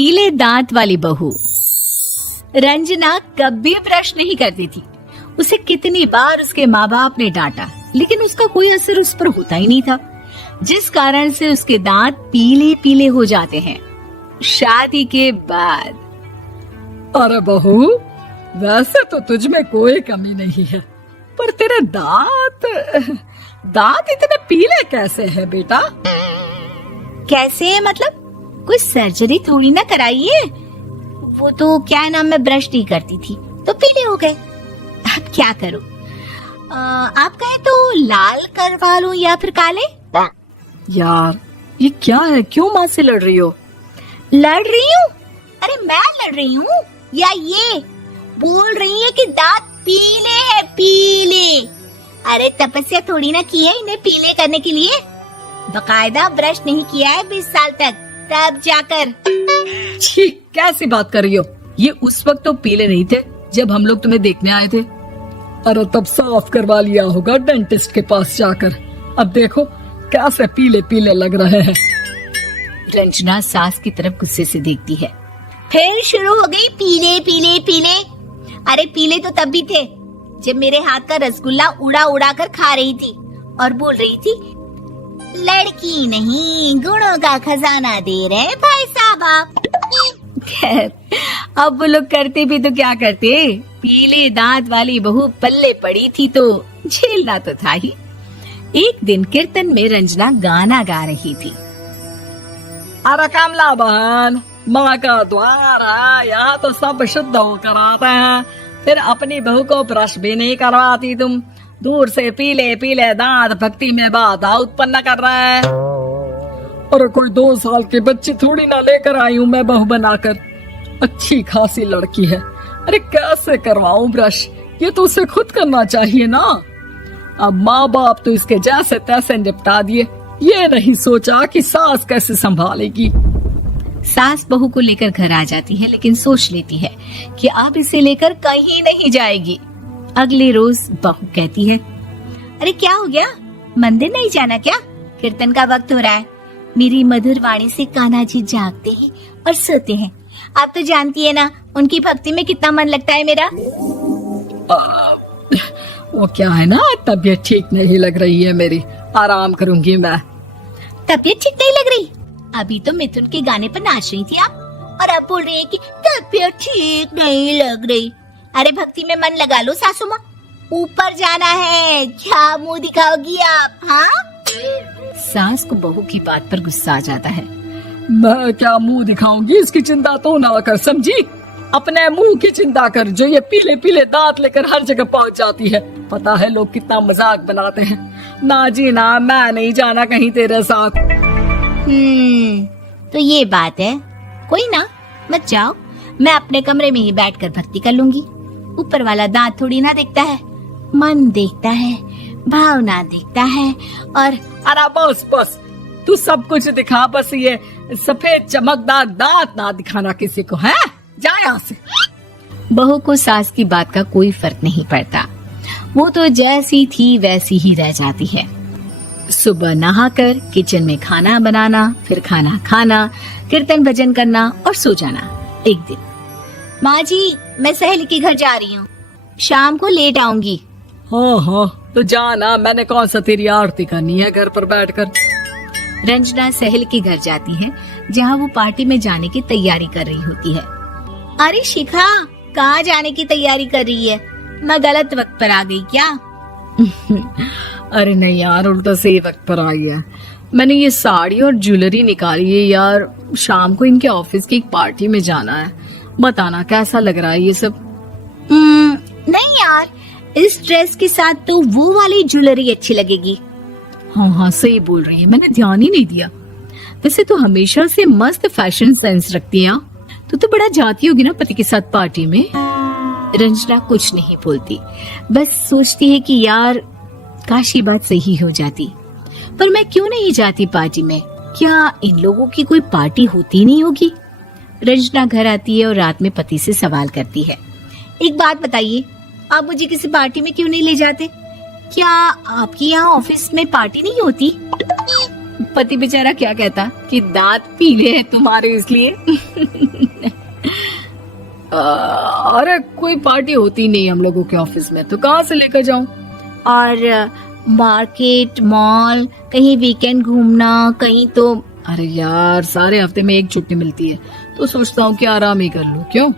पीले दांत वाली बहू। रंजना कभी ब्रश नहीं करती थी। उसे कितनी बार उसके माँ बाप ने डांटा, लेकिन उसका कोई असर उस पर होता ही नहीं था, जिस कारण से उसके दांत पीले पीले हो जाते हैं। शादी के बाद। अरे बहू, वैसे तो तुझ में कोई कमी नहीं है, पर तेरे दांत इतने पीले कैसे हैं बेटा? कैसे मतलब? कोई सर्जरी थोड़ी ना कराइए। वो तो क्या नाम, मैं ब्रश नहीं करती थी तो पीले हो गए। अब क्या करूं? आप कहे तो लाल करवा लूं या फिर काले? यार ये क्या है, क्यों माँ से लड़ रही हो? लड़ रही हूँ? अरे मैं लड़ रही हूँ या ये बोल रही है कि दांत पीले हैं, पीले। अरे तपस्या थोड़ी ना की है इन्हें पीले करने के लिए। बकायदा ब्रश नहीं किया है 20 साल तक, तब जाकर। छी, कैसी बात कर रही हो? ये उस वक्त तो पीले नहीं थे जब हम लोग तुम्हें देखने आए थे। अरे तब साफ करवा लिया होगा डेंटिस्ट के पास जाकर। अब देखो कैसे पीले पीले लग रहे हैं। रंजना सास की तरफ गुस्से से देखती है। फिर शुरू हो गई पीले पीले पीले। अरे पीले तो तब भी थे जब मेरे हाथ का रसगुल्ला उड़ा उड़ा कर खा रही थी और बोल रही थी, लड़की नहीं गुणों का खजाना दे रहे भाई साहब आप। खैर, अब वो लोग करते भी तो क्या करते, पीले दांत वाली बहू पल्ले पड़ी थी तो झेलना तो था ही। एक दिन कीर्तन में रंजना गाना गा रही थी। अरे कमला बहन, माँ का द्वार है, यहाँ तो सब शुद्ध होकर आते हैं, फिर अपनी बहू को ब्रश भी नहीं करवाती तुम। दूर से पीले पीले दांत भक्ति में बाधा उत्पन्न कर रहे हैं। और कोई 2 साल के बच्चे थोड़ी ना लेकर आई हूँ मैं बहू बनाकर। अच्छी खासी लड़की है, अरे कैसे करवाऊं ब्रश? ये तो उसे खुद करना चाहिए ना। अब माँ बाप तो इसके जैसे तैसे निपटा दिए, ये नहीं सोचा कि सास कैसे संभालेगी। सास बहू को लेकर घर आ जाती है, लेकिन सोच लेती है कि अब इसे लेकर कहीं नहीं जाएगी। अगले रोज बहू कहती है, अरे क्या हो गया, मंदिर नहीं जाना क्या? कीर्तन का वक्त हो रहा है। मेरी मधुर वाणी से कान्हा जी जागते हैं और सोते हैं। आप तो जानती है ना उनकी भक्ति में कितना मन लगता है मेरा। वो क्या है ना, तबीयत ठीक नहीं लग रही है मेरी, आराम करूंगी मैं। तबीयत ठीक नहीं लग रही? अभी तो मिथुन के गाने पर नाच रही थी आप, और अब बोल रही है कि तबीयत ठीक नहीं लग रही। अरे भक्ति में मन लगा लो सासू माँ, ऊपर जाना है, क्या मुंह दिखाओगी आप? हाँ? सास को बहू की बात पर गुस्सा आ जाता है। मैं क्या मुंह दिखाऊंगी, इसकी चिंता तो ना कर, समझी? अपने मुंह की चिंता कर, जो ये पीले पीले दांत लेकर हर जगह पहुंच जाती है। पता है लोग कितना मजाक बनाते हैं। ना जी ना, मैं नहीं जाना कहीं तेरे साथ। तो ये बात है। कोई ना, मत जाओ, मैं अपने कमरे में ही बैठकर भक्ति कर लूंगी। ऊपर वाला दांत थोड़ी ना देखता है, मन देखता है, भावना देखता है। और अरे बस बस, तू सब कुछ दिखा, बस ये सफेद चमकदार दांत ना दिखाना किसी को, है? जा यहाँ से। बहू को सास की बात का कोई फर्क नहीं पड़ता, वो तो जैसी थी वैसी ही रह जाती है। सुबह नहाकर किचन में खाना बनाना, फिर खाना खाना, कीर्तन भजन करना और सो जाना। एक दिन, माँ जी मैं सहेली के घर जा रही हूँ, शाम को लेट आऊंगी। हाँ, तो जाना, मैंने कौन सा तेरी आरती करनी है घर पर बैठकर। रंजना सहेली के घर जाती है, जहाँ वो पार्टी में जाने की तैयारी कर रही होती है। अरे शिखा, कहाँ जाने की तैयारी कर रही है? मैं गलत वक्त पर आ गई क्या? अरे नहीं यार, उल्टा सही वक्त पर आई है। मैंने ये साड़ी और ज्वेलरी निकाली है यार, शाम को इनके ऑफिस की एक पार्टी में जाना है। बताना कैसा लग रहा है ये सब? नहीं यार, इस ड्रेस के साथ तो वो वाली ज्वेलरी अच्छी लगेगी। हाँ, सही बोल रही है, मैंने ध्यान ही नहीं दिया। वैसे तो हमेशा से मस्त फैशन सेंस रखती है। तो बड़ा जाती होगी ना पति के साथ पार्टी में। रंजना कुछ नहीं बोलती, बस सोचती है कि यार काश ये बात सही हो जाती, पर मैं क्यों नहीं जाती पार्टी में? क्या इन लोगों की कोई पार्टी होती नहीं होगी? रंजना घर आती है और रात में पति से सवाल करती है, एक बात बताइए, आप मुझे किसी पार्टी में क्यों नहीं ले जाते? क्या आपके यहाँ ऑफिस में पार्टी नहीं होती? पति बेचारा क्या कहता कि दांत पीले हैं तुम्हारे इसलिए। अरे कोई पार्टी होती नहीं हम लोगों के ऑफिस में, तो कहाँ से लेकर जाऊं? और मार्केट, मॉल, कहीं वीकेंड घूमना, कहीं तो। अरे यार, सारे हफ्ते में एक छुट्टी मिलती है, तो सोचता हूँ कि आराम ही कर लूं। क्यों?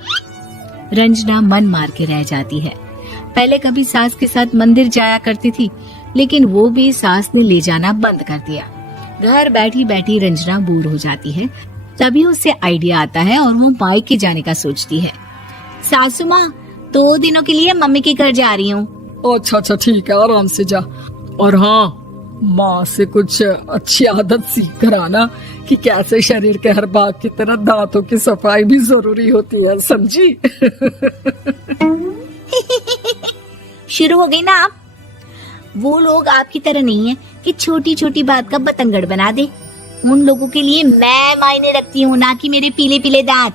रंजना मन मार के रह जाती है। पहले कभी सास के साथ मंदिर जाया करती थी, लेकिन वो भी सास ने ले जाना बंद कर दिया। घर बैठी बैठी रंजना बोर हो जाती है। तभी उसे आइडिया आता है और वो मायके जाने का सोचती है। सासू माँ, 2 दिनों के लिए मम्मी के घर जा रही हूँ। अच्छा अच्छा ठीक है, आराम से जा। और हाँ, माँ से कुछ अच्छी आदत सीख कर आना कि कैसे शरीर के हर भाग की तरह दांतों की सफाई भी जरूरी होती है, समझी? शुरू हो गई ना आप। वो लोग आपकी तरह नहीं है कि छोटी छोटी बात का बतंगड़ बना दे। उन लोगों के लिए मैं मायने रखती हूँ, ना कि मेरे पीले पीले दांत।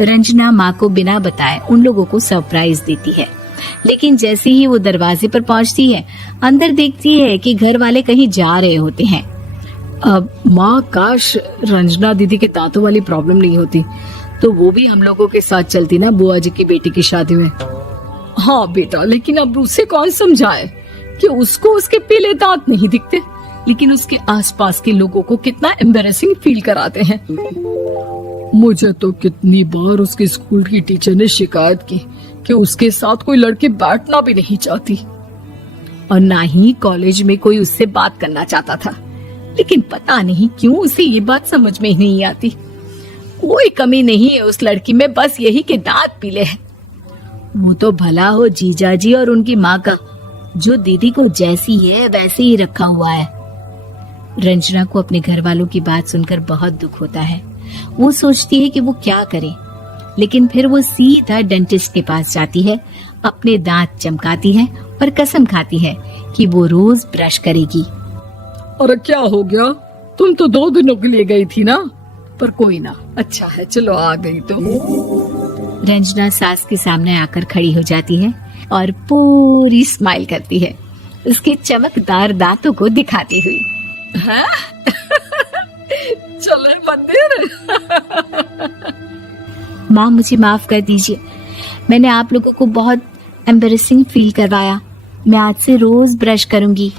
रंजना माँ को बिना बताए उन लोगों को सरप्राइज देती है, लेकिन जैसे ही वो दरवाजे पर पहुंचती है, अंदर देखती है कि घर वाले कहीं जा रहे होते हैं। अब माँ, काश रंजना दीदी के दांतों वाली प्रॉब्लम नहीं होती, तो वो भी हम लोगों के साथ चलती ना बुआ जी की बेटी की शादी में। हाँ बेटा, लेकिन अब उसे कौन समझाए कि उसको उसके पीले दांत नहीं दिखते, लेकिन उसके आसपास के लोगों को कितना एम्बैरेसिंग फील कराते हैं। मुझे तो कितनी बार उसके स्कूल की टीचर ने शिकायत की कि उसके साथ कोई लड़की बैठना भी नहीं चाहती, और ना ही कॉलेज में कोई उससे बात करना चाहता था। लेकिन पता नहीं क्यों उसे ये बात समझ में ही नहीं आती। कोई कमी नहीं है उस लड़की में, बस यही कि दांत पीले हैं। वो तो भला हो जीजा जी और उनकी माँ का, जो दीदी को जैसी है वैसे ही रखा हुआ है। रंजना को अपने घर वालों की बात सुनकर बहुत दुख होता है। वो सोचती है कि वो क्या करे, लेकिन फिर वो सीधा डेंटिस्ट के पास जाती है, अपने दांत चमकाती है और कसम खाती है कि वो रोज ब्रश करेगी। अरे क्या हो गया? तुम तो 2 दिनों के लिए गई थी ना, पर कोई ना, अच्छा है, चलो आ गई तो। रंजना सास के सामने आकर खड़ी हो जाती है और पूरी स्माइल करती है, उसके चमकदार दांतों को दिखाती हुई। हैं? चले मंदिर? माँ, मुझे माफ कर दीजिए, मैंने आप लोगों को बहुत एम्बैरेसिंग फील करवाया। मैं आज से रोज ब्रश करूंगी।